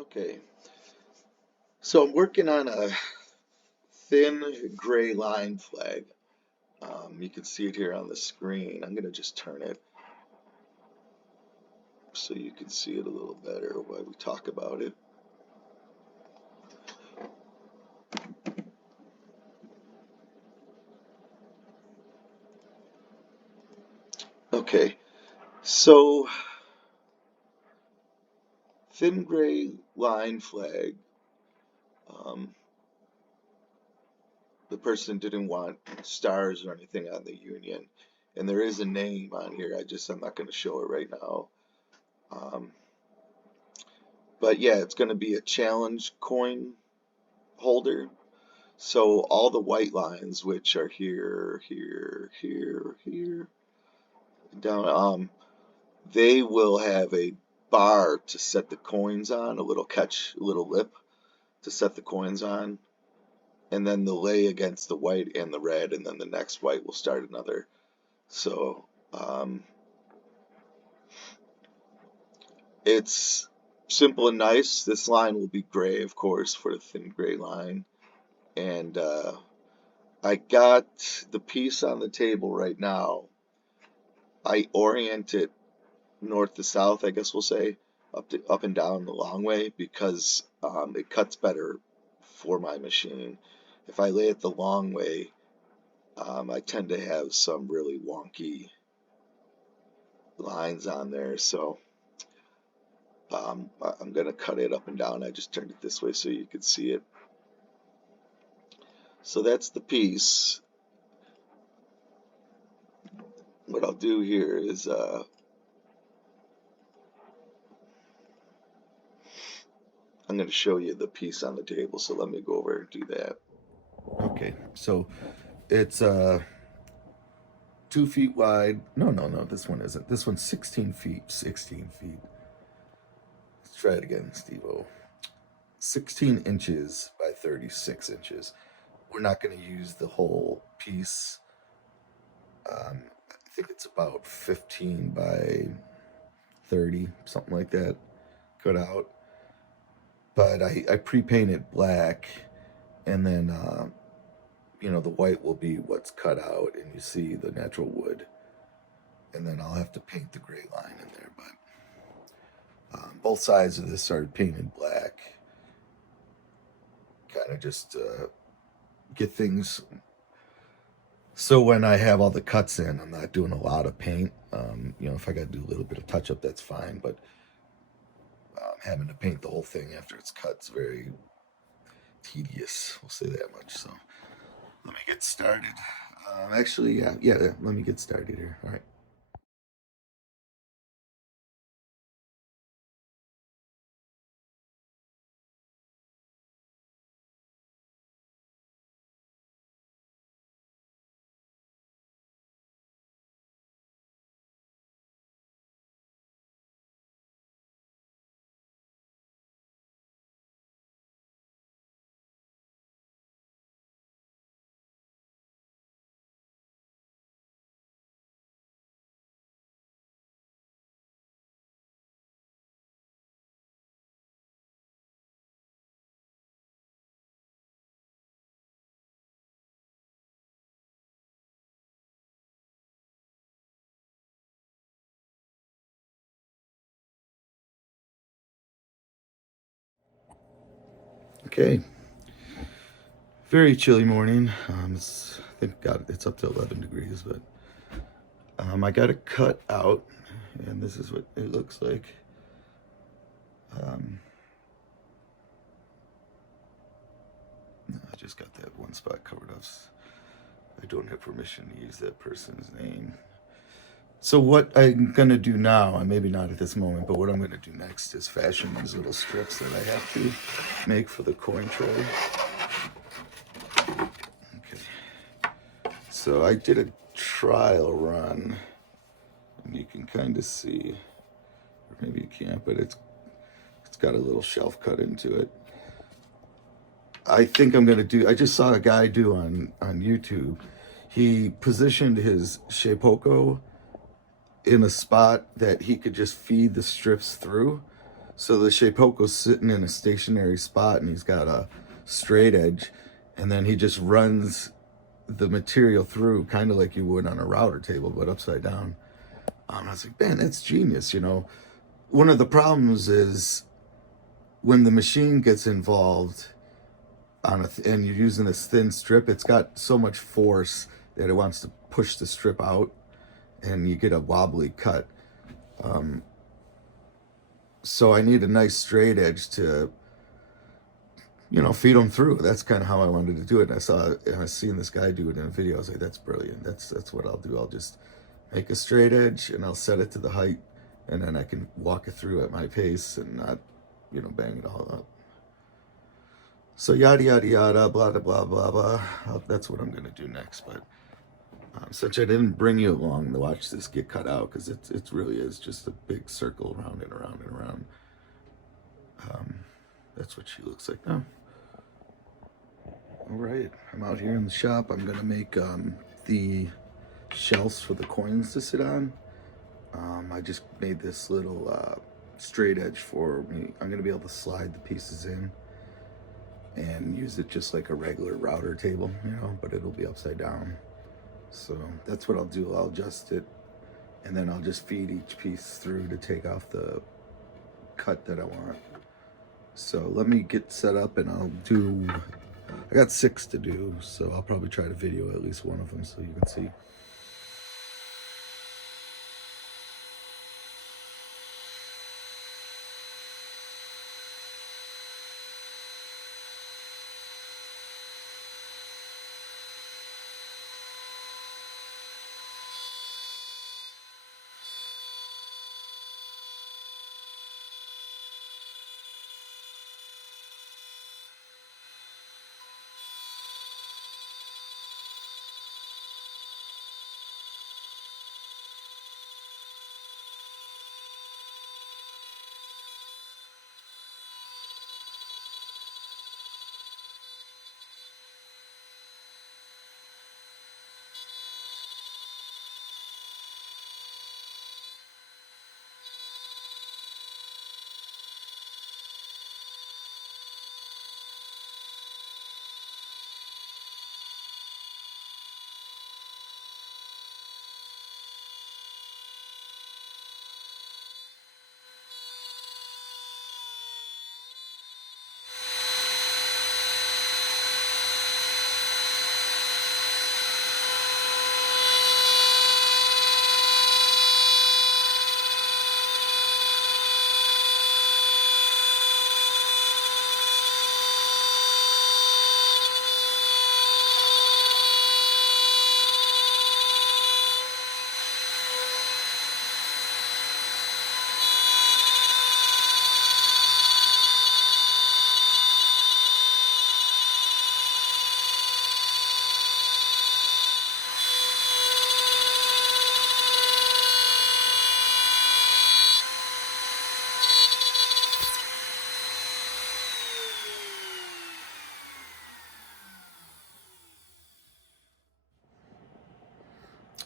Okay, so I'm working on a thin gray line flag. You can see it here on the screen. I'm going to just turn it so you can see it a little better while we talk about it. Okay, so thin gray line flag. Um, the person didn't want stars or anything on the Union, and there is a name on here. I'm not going to show it right now. Um, but yeah, it's going to be a challenge coin holder. So all the white lines, which are here, here, here, here, down, they will have a bar to set the coins on, a little catch, a little lip to set the coins on, and then they'll lay against the white and the red, and then the next white will start another. So it's simple and nice. This line will be gray, of course, for the thin gray line. And I got the piece on the table right now. I orient it north to south, I guess we'll say, up and down the long way because it cuts better for my machine. If I lay it the long way, I tend to have some really wonky lines on there. So I'm going to cut it up and down. I just turned it this way so you could see it. So that's the piece. What I'll do here is I'm going to show you the piece on the table, so let me go over and do that. Okay, so it's 2 feet wide. No, this one isn't. This one's 16 feet. 16 feet. Let's try it again, Steve-O. 16 inches by 36 inches. We're not going to use the whole piece. I think it's about 15 by 30, something like that, cut out. But I pre-paint it black, and then the white will be what's cut out, and you see the natural wood. And then I'll have to paint the gray line in there. But both sides of this are painted black. Kind of just get things so when I have all the cuts in, I'm not doing a lot of paint. If I got to do a little bit of touch up, that's fine. But having to paint the whole thing after it's cut is very tedious. We'll say that much. So let me get started. Let me get started here. All right. Okay. Very chilly morning. It's up to 11 degrees, but I got it cut out, and this is what it looks like. I just got that one spot covered up. I don't have permission to use that person's name. So what I'm going to do now, and maybe not at this moment, but what I'm going to do next is fashion these little strips that I have to make for the coin tray. Okay. So I did a trial run, and you can kind of see, or maybe you can't, but it's got a little shelf cut into it. I think I'm going to do, I just saw a guy do on YouTube. He positioned his Shapeoko in a spot that he could just feed the strips through. So the Shapeoko's sitting in a stationary spot and he's got a straight edge, and then he just runs the material through kind of like you would on a router table, but upside down. I was like, man, that's genius. One of the problems is when the machine gets involved and you're using this thin strip, it's got so much force that it wants to push the strip out, and you get a wobbly cut. So I need a nice straight edge to feed them through. That's kind of how I wanted to do it. And I was seeing this guy do it in a video. I was like, that's brilliant. That's what I'll do. I'll just make a straight edge and I'll set it to the height, and then I can walk it through at my pace and not, bang it all up. So yada yada yada, blah blah blah blah blah. That's what I'm gonna do next. But since I didn't bring you along to watch this get cut out, because it really is just a big circle around and around and around. That's what she looks like now. All right, I'm out here in the shop. I'm gonna make the shelves for the coins to sit on. I just made this little straight edge for me. I'm gonna be able to slide the pieces in and use it just like a regular router table, but it'll be upside down. So that's what I'll do. I'll adjust it, and then I'll just feed each piece through to take off the cut that I want. So let me get set up, and I got 6 to do, so I'll probably try to video at least one of them so you can see.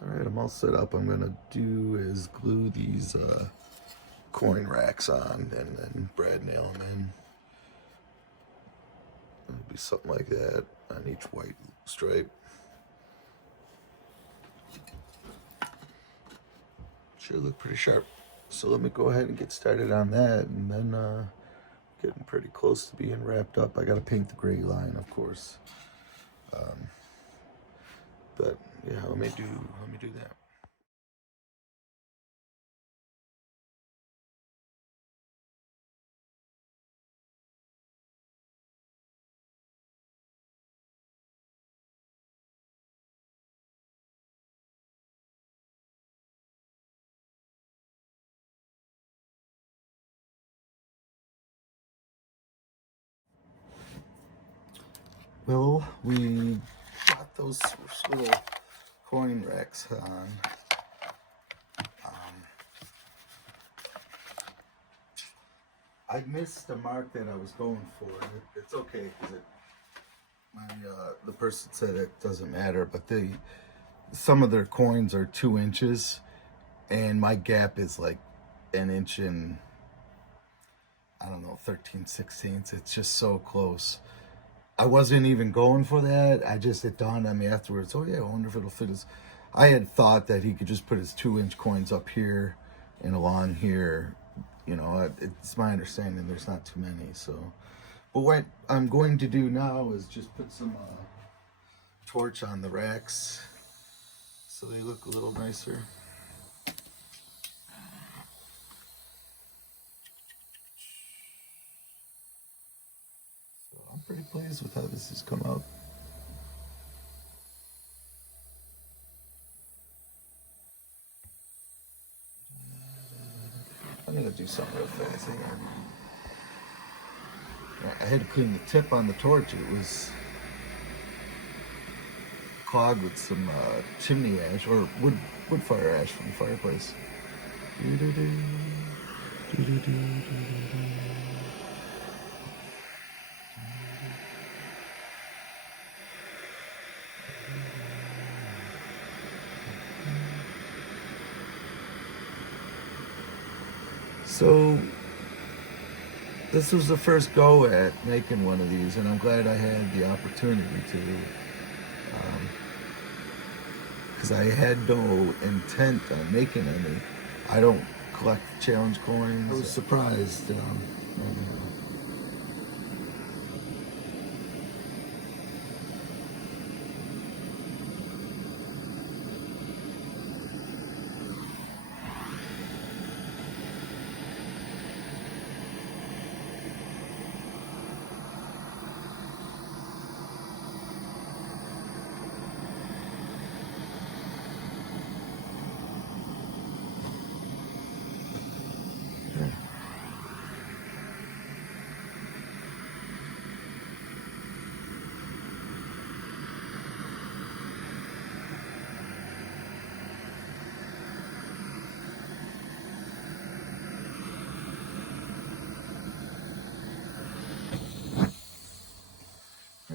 All right, I'm all set up. I'm gonna do is glue these coin racks on and then brad nail them in. It'll be something like that on each white stripe. Should look pretty sharp. So let me go ahead and get started on that, and then getting pretty close to being wrapped up. I gotta paint the gray line, of course. But yeah, let me do that. Well, we got those little coin racks on. I missed the mark that I was going for. It's okay because the person said it doesn't matter, but some of their coins are 2 inches, and my gap is like an inch and I don't know, 13/16. It's just so close. I wasn't even going for that. It dawned on me afterwards. Oh yeah, I wonder if it'll fit his. I had thought that he could just put his 2-inch coins up here and along here. It's my understanding there's not too many. So, but what I'm going to do now is just put some torch on the racks so they look a little nicer. So I'm pretty pleased with how this has come out. I'm gonna do something real fast. Hang on. I had to clean the tip on the torch. It was clogged with some chimney ash or wood fire ash from the fireplace. So this was the first go at making one of these, and I'm glad I had the opportunity to, because I had no intent on making any. I don't collect challenge coins. I was surprised.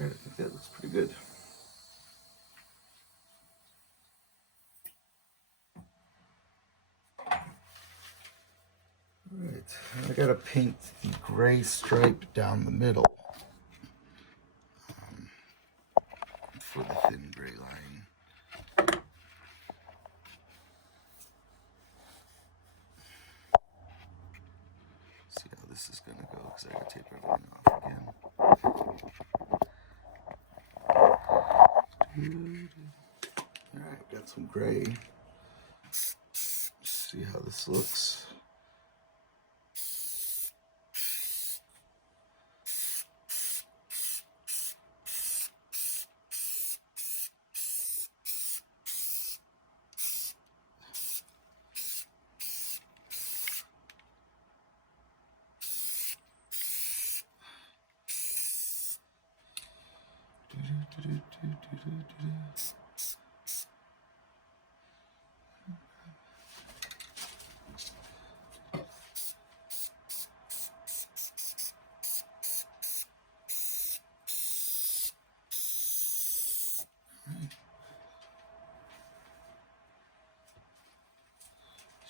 I think that looks pretty good. Alright, I gotta paint the gray stripe down the middle for the thin gray line. See how this is gonna go, because I gotta tape everything off again. Alright, got some gray. See how this looks.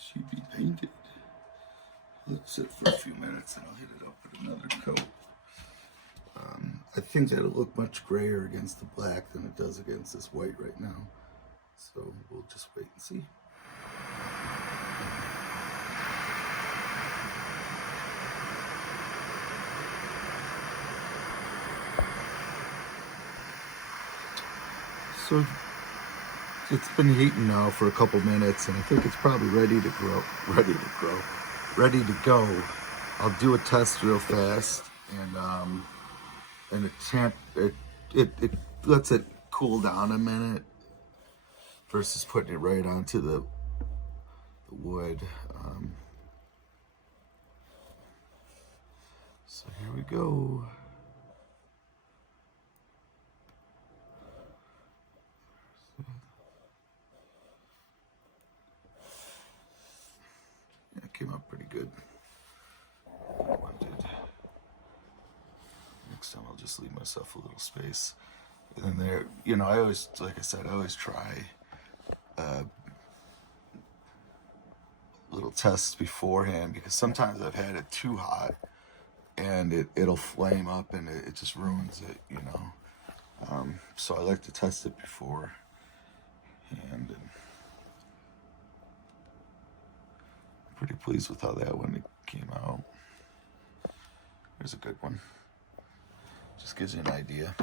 Should be painted. Let it sit for a few minutes and I'll hit it up with another coat. I think that'll look much grayer against the black than it does against this white right now. So we'll just wait and see. So it's been heating now for a couple minutes, and I think it's probably ready to go. I'll do a test real fast, and it lets it cool down a minute versus putting it right onto the wood. So here we go. Yeah, it came out pretty good. Next time I'll just leave myself a little space. And there, I always, like I said, I always try little tests beforehand, because sometimes I've had it too hot and it'll flame up, and it just ruins it, you know. So I like to test it beforehand, and I'm pretty pleased with how that one came out. There's a good one. Just gives you an idea.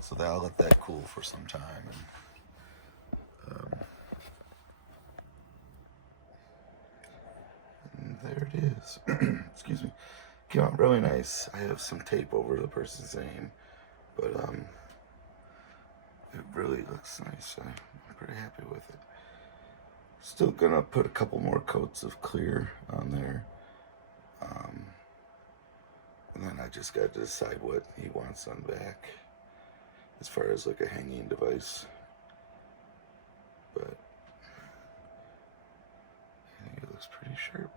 So I'll let that cool for some time, and there it is. Excuse me. Came out really nice. I have some tape over the person's name, but it really looks nice. I'm pretty happy with it. Still gonna put a couple more coats of clear on there. And then I just got to decide what he wants on back as far as like a hanging device. But I think it looks pretty sharp.